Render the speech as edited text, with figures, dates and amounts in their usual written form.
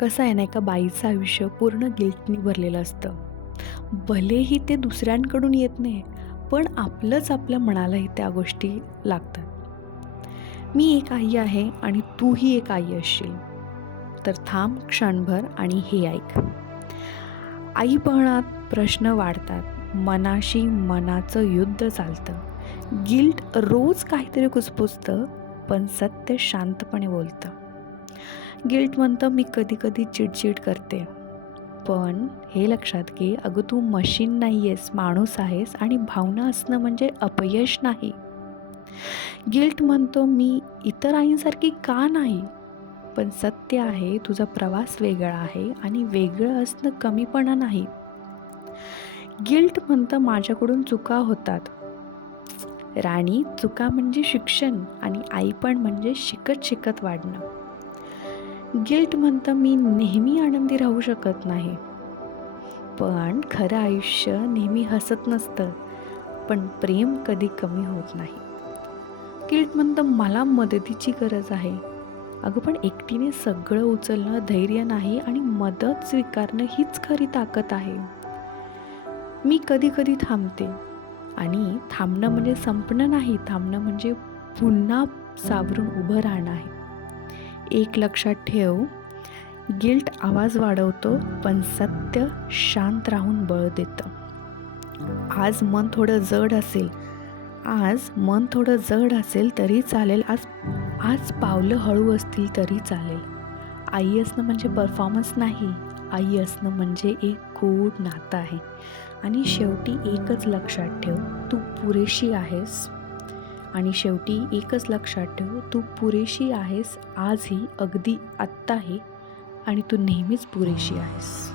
कसं आहे ना, एका बाईचं आयुष्य पूर्ण गिल्टनी भरलेलं असतं. भलेही ते दुसऱ्यांकडून येत नाही, पण आपलंच आपल्या मनालाही त्या गोष्टी लागतात. मी एक आई आहे आणि तूही एक आई असशील. तर थांब क्षणभर आणि हे ऐक. आईपणात प्रश्न वाढतात. मनाशी मनाचं युद्ध चालतं. गिल्ट रोज काहीतरी कुजबुजतं, पण सत्य शांतपणे बोलतं. गिल्ट म्हणतं मी कधी-कधी चिडचिड करते. पण हे लक्षात घे, अगं तू मशीन नाही आहेस, माणूस आहेस आणि भावना असणं म्हणजे अपयश नाही. गिल्ट म्हणतो मी इतर आईंसारखी का नाही? पण सत्य आहे तुझा प्रवास वेगळा आहे आणि वेगळं असणं कमीपणा नाही. गिल्ट म्हणतं माझ्याकडून चुका होतात. राणी, चुका म्हणजे शिक्षण आणि आईपण म्हणजे शिकत शिकत वाढणं. गिल्ट म्हणतं मी नेहमी आनंदी राहू शकत नाही. पण खरं आयुष्य नेहमी हसत नसतं, पण प्रेम कधी कमी होत नाही. गिल्ट म्हणतं मला मदतीची गरज आहे. अगं पण एकटीने सगळं उचलणं धैर्य नाही आणि मदत स्वीकारणं हीच खरी ताकद आहे. मी कधी कधी थांबते आणि थांबणं म्हणजे संपणं नाही, थांबणं म्हणजे पुन्हा सावरून उभं राहणं आहे. एक लक्षात ठेव, गिल्ट आवाज वाढवतो पण सत्य शांत राहून बळ देतं. आज मन थोडं जड असेल तरी चालेल. आज आज पावलं हळू असतील तरी चालेल. आई असणं म्हणजे परफॉर्मन्स नाही, आई असणं म्हणजे एक गोड नातं आहे. आणि शेवटी एकच लक्षात ठेव, तू पुरेशी आहेस. तू पुरेशी आहेस आजही, अगदी आत्ताही, आणि तू नेहमीच पुरेशी आहेस.